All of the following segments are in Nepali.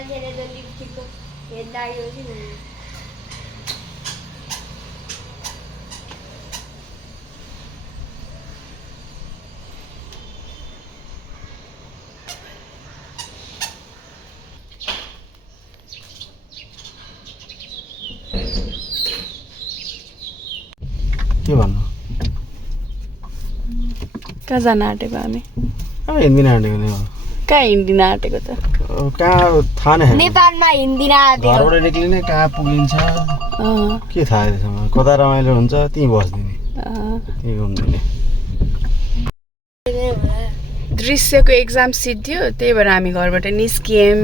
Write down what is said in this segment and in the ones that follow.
मान्छेले त लिपस्टिकको हेर्दा आइपछि भन्नु के भन्नु कहाँ जान आँटेको हामी अब हिँड्दिन आँटेको नि कहाँ हिँड्दिन आँटेको त कहाँ थाहा नै नेपालमा हिँड्दिन आँटेको घरबाट निक्लिने कहाँ पुगिन्छ के थाहा त्यसमा कता रमाइलो हुन्छ त्यहीँ बस्दिने त्यहीँ घुम्दिने दृश्यको एक्जाम सिद्धियो त्यही भएर हामी घरबाट निस्कियौँ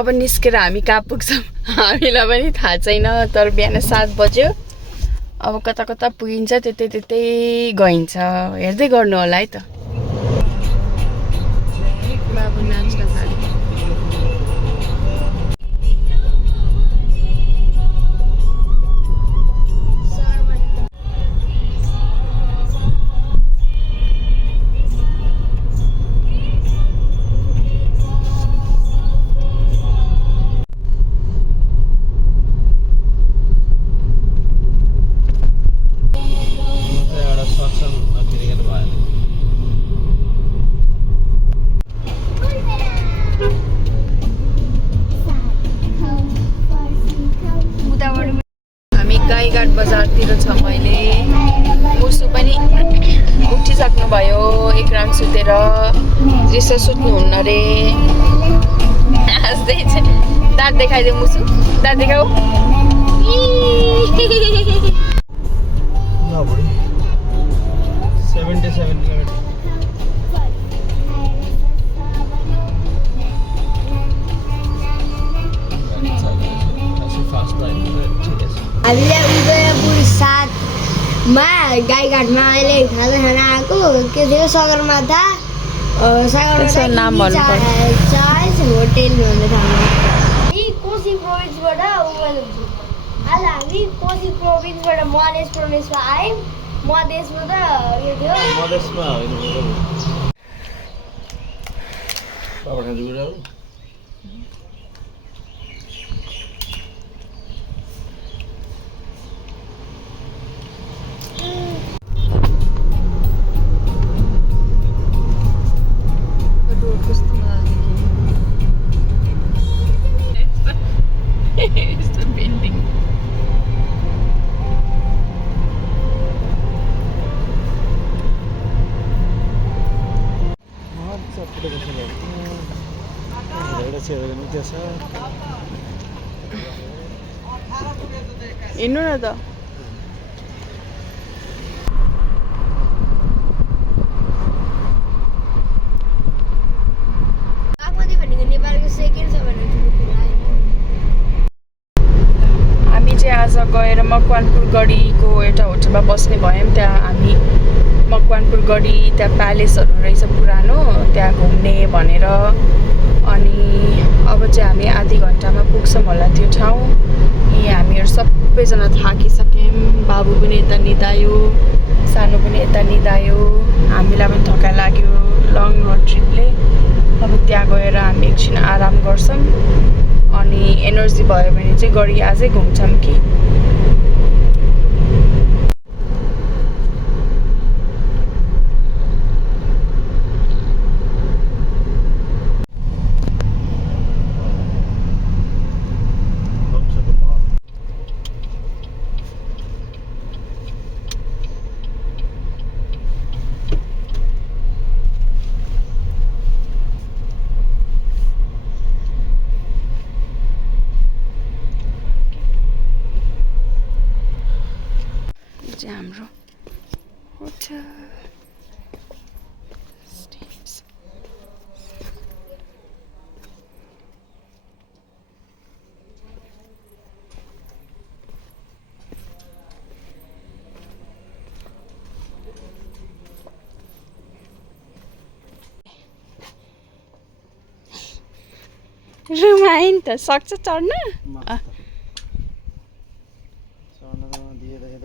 अब निस्केर हामी कहाँ पुग्छौँ हामीलाई पनि थाहा छैन तर बिहान 7 बज्यो अब कता कता पुगिन्छ त्यतै त्यतै गइन्छ हेर्दै गर्नु होला है त बाबु नाच्न थाल्यो गाईघाट बजारतिर छ मैले मुसु पनि उठिसक्नु भयो एक राउन्ड सुतेर यसो सुत्नुहुन्न रे हाँस्दै चाहिँ दाँत देखाइदियो मुसु दाँत देखाऊ बुढी 77 किलोमिटर हामीले उदयपुर 7मा गाईघाटमा अहिले खाना आएको के थियो सगरमाथा नाम भन्नु चोइस होटेल भन्ने ठाउँमा हामी कोशी प्रोभिन्सबाट आज हामी कोशी प्रोभिन्सबाट मधेस प्रोभिन्समा आयौँ मधेसमा त के थियो मधेसमा होइन हिँड्नु न त बागमती भनेको नेपालको सेकेन्ड सबैभन्दा ठुलो कुरा हामी चाहिँ आज गएर मकवानपुर गढीको एउटा होटलमा बस्ने भयौँ त्यहाँ हामी मकवानपुर गढी त्यहाँ प्यालेसहरू रहेछ पुरानो त्यहाँ घुम्ने भनेर अनि अब चाहिँ हामी आधी घन्टामा पुग्छौँ होला त्यो ठाउँ यी हामीहरू सबैजना थाकिसक्यौँ बाबु पनि यता निदायो सानो पनि यता निदायो हामीलाई पनि थकाइ लाग्यो लङ रोड ट्रिपले अब त्यहाँ गएर हामी एकछिन आराम गर्छौँ अनि एनर्जी भयो भने चाहिँ गढी आजै घुम्छौँ कि हाम्रो होटल रुम आयो नि त सक्छ चढ्न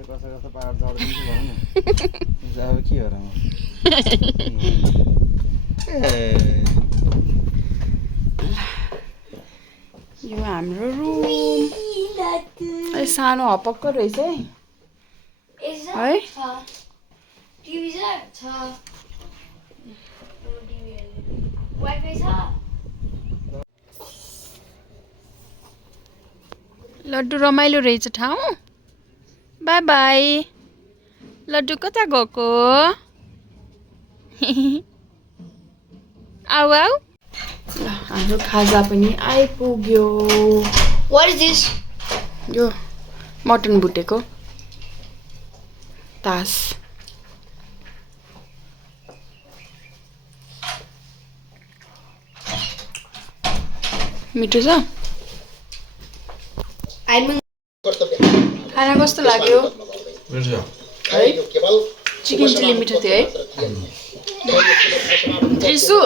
कस्तो पहाड चढ्दिन्छु भन न अब के हो र म यो हाम्रो रुम सानो हपक्क रहेछ है है टिभी छ वाइफाई छ लड्डु रमाइलो रहेछ ठाउँ बाई बाई लड्डु कता गएको आऊ आऊ ल हाम्रो खाजा पनि आइपुग्यो व्हाट इज दिस यो मटन भुटेको तास मिठो छ खाना कस्तो लाग्यो है चिकन चिल्ली मिठो थियो है त्रिसु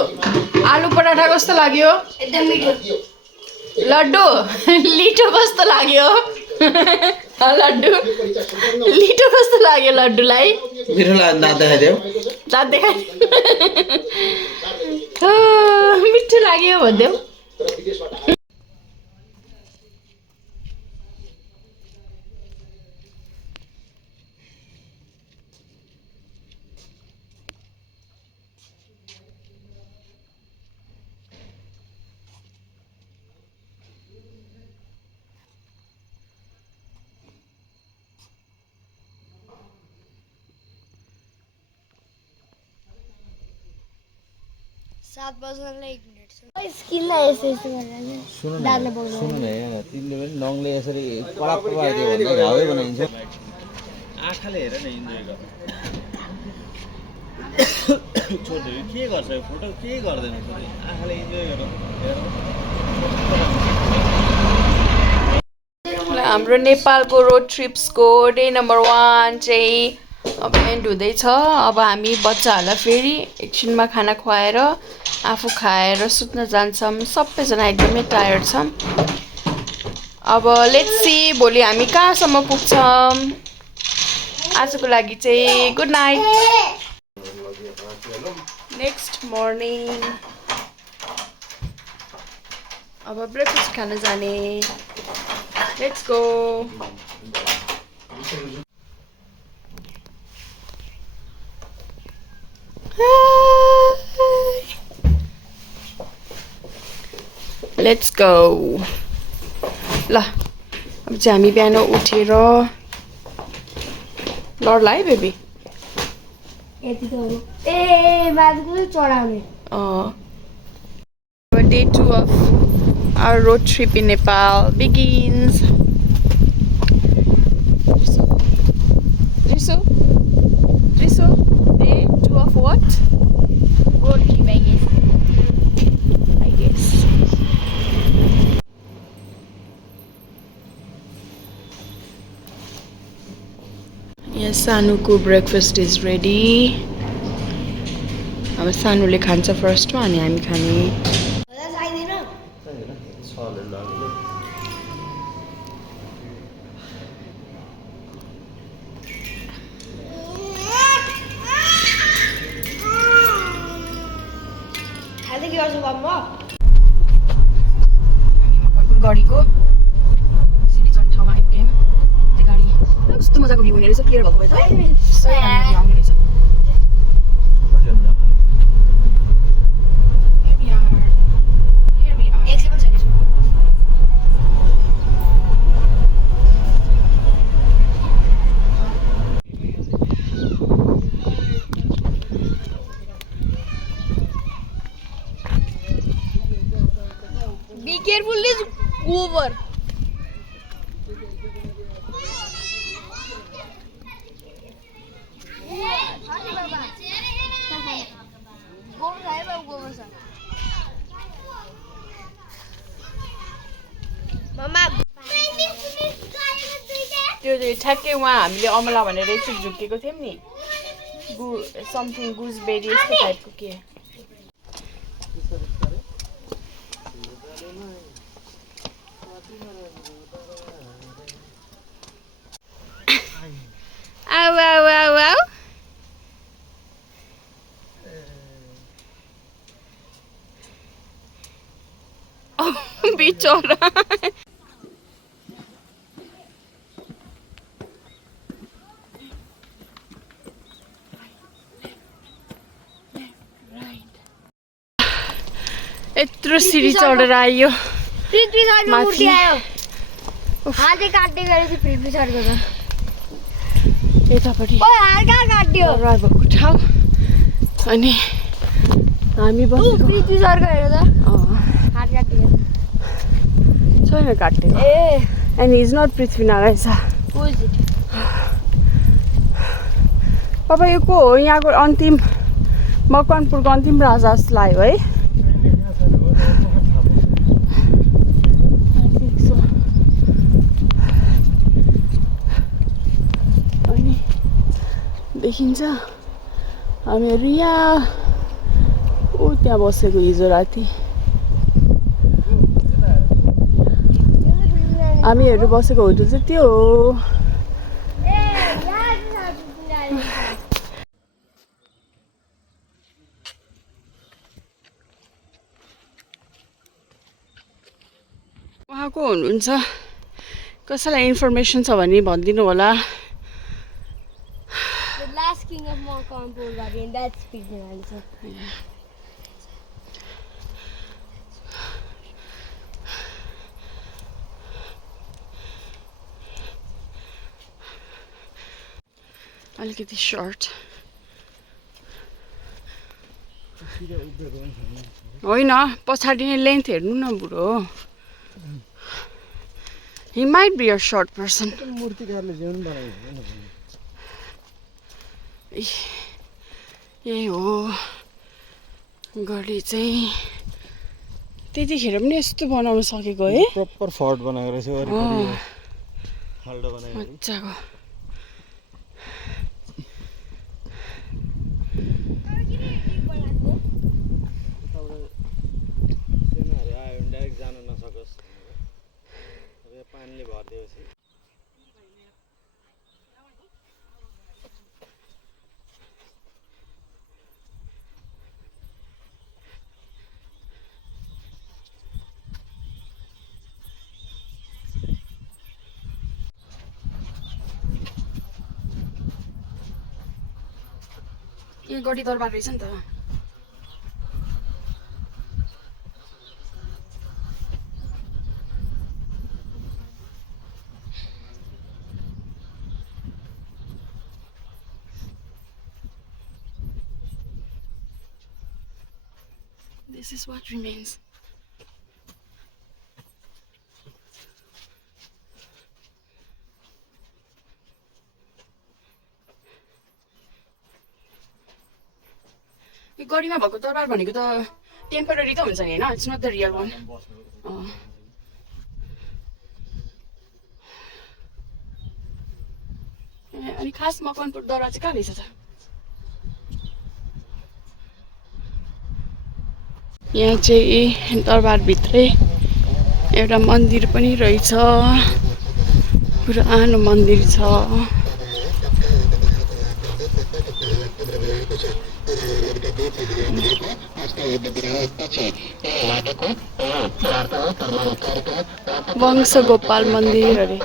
आलु पराठा कस्तो लाग्यो एकदम मिठो लड्डु लिटो कस्तो लाग्यो लड्डु लिटो कस्तो लाग्यो लड्डुलाई मिठो लाग्यो दाँत देखाइदेऊ दाँत देखाइ मिठो लाग्यो भनिदेऊ सात बज्नलाई 1 मिनेट छ स्किनलाई यसो गरेर सुन दालले बोल्नु सुन न यहाँ तिमीले पनि लङले यसरी पराप पारिदियो भने घावै बनाइन्छ आँखाले हेर न इन्जोय गर छोड्दै के गर्छ यो फोटो के गर्दैन छोड्दै आँखाले इन्जोय गर हाम्रो नेपालको रोड ट्रिप्सको डे नम्बर 1 चाहिँ अब एन्ड हुँदैछ अब हामी बच्चाहरूलाई फेरि एकछिनमा खाना खुवाएर आफू खाएर सुत्न जान्छौँ सबैजना एकदमै टायर्ड छौँ अब लेट्स सी भोलि हामी कहाँसम्म पुग्छौँ आजको लागि चाहिँ गुड नाइट नेक्स्ट मर्निङ अब ब्रेकफास्ट खान जाने लेट्स गो लेट्स गो ल अब चाहिँ हामी बिहान उठेर लड्ला है बेबी यति त हो ए बाजुको चढाउने Day 2 of our road trip in Nepal begins. Drisu? Day 2 of what? Road trip I guess. Yes, Sanuko breakfast is ready. अब सानुले खान्छ फर्स्टमा अनि हामी खाने खाँदै के गर्छु बाबा मकवानपुर गढीको सिडी चढ्ने ठाउँमा आइपुग्यौँ त्यो गाडी कस्तो मजाको भ्यू हुने रहेछ क्लियर भएको भए त आउने रहेछ Be careful, this over. त्यो ठ्याक्कै उहाँ हामीले अमला भनेर एकचोटि झुकेको थियौँ नि समथिङ गुजबेरी यस्तो टाइपको के आउ आउ आउ आउ चरा यत्रो सिडी चढेर आयो पृथ्वी सरको माथि। मूर्ति आयो हातले काट्दै गरेपछि पृथ्वी सरको त यतापट्टि ओइ हात कहाँ काट्यो दरबार भएको ठाउँ अनि हामी बसेको पृथ्वी सरको हेर त हात काट्यो छैन काटेको ए and is not Prithvi Narayan Shah पापा यो को हो यहाँको अन्तिम मकवानपुरको अन्तिम राजा जस्तो लाग्यो है अनि देखिन्छ हामीहरू यहाँ ऊ त्यहाँ बसेको हिजो राति हामीहरू बसेको होटल चाहिँ त्यो हो उहाँको हुनुहुन्छ कसैलाई इन्फर्मेसन छ भने भनिदिनु होला The last king of Makampur Garden, that's Pৃথ্বী also. अलिकति सर्ट होइन पछाडि नै लेन्थ हेर्नु न बुढो he might be a short person मूर्तिकारले जीवन बनाएको यही हो गढी चाहिँ त्यतिखेर पनि यस्तो बनाउन सकेको है प्रपर फर्ट बनाएको रहेछ वरिपरि खाल्डो बनाएको मजाको सेनाहरू आयो भने डाइरेक्ट जान नसकोस् पानीले भरिदिएपछि यो गढी दरबार रहेछ नि त This is what remains. यो गढीमा भएको दरबार भनेको त टेम्पररी त हुन्छ नि होइन it's not the real one अनि खास मकवानपुर दरबार चाहिँ कहाँ रहेछ त यहाँ चाहिँ दरबारभित्रै एउटा मन्दिर पनि रहेछ पुरानो मन्दिर छ वंश गोपाल मन्दिर अरे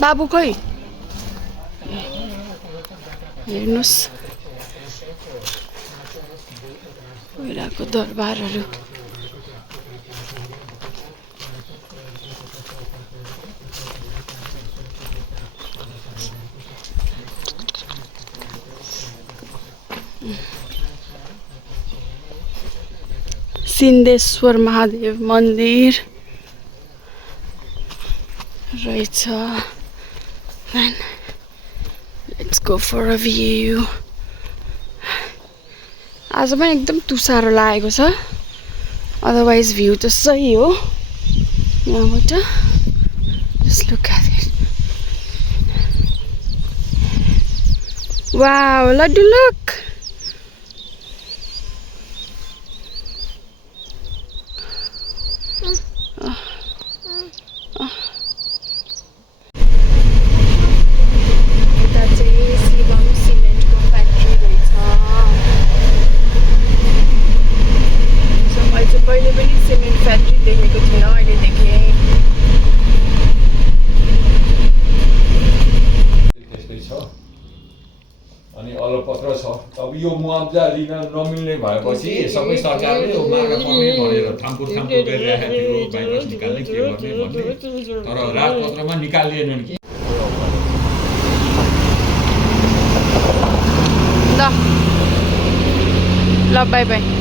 बाबु खोइ हेर्नुहोस् पहिलाको दरबारहरू सिन्धेश्वर महादेव मन्दिर रहेछ Then let's go for a view. आज पनि एकदम तुसारो लागेको छ अदरवाइज भ्यू त सही हो यहाँबाट Just look at it. Wow, Laddu, look! यो मुआवजा लिन नमिल्ने भएपछि सबै सरकारले यो माग पर्ने भनेर थामपुर गरिरहेको थियो बाहिर निकाल्ने के गर्ने भन्ने तर राजपत्रमा निकालिएनन् कि ल बाई बाई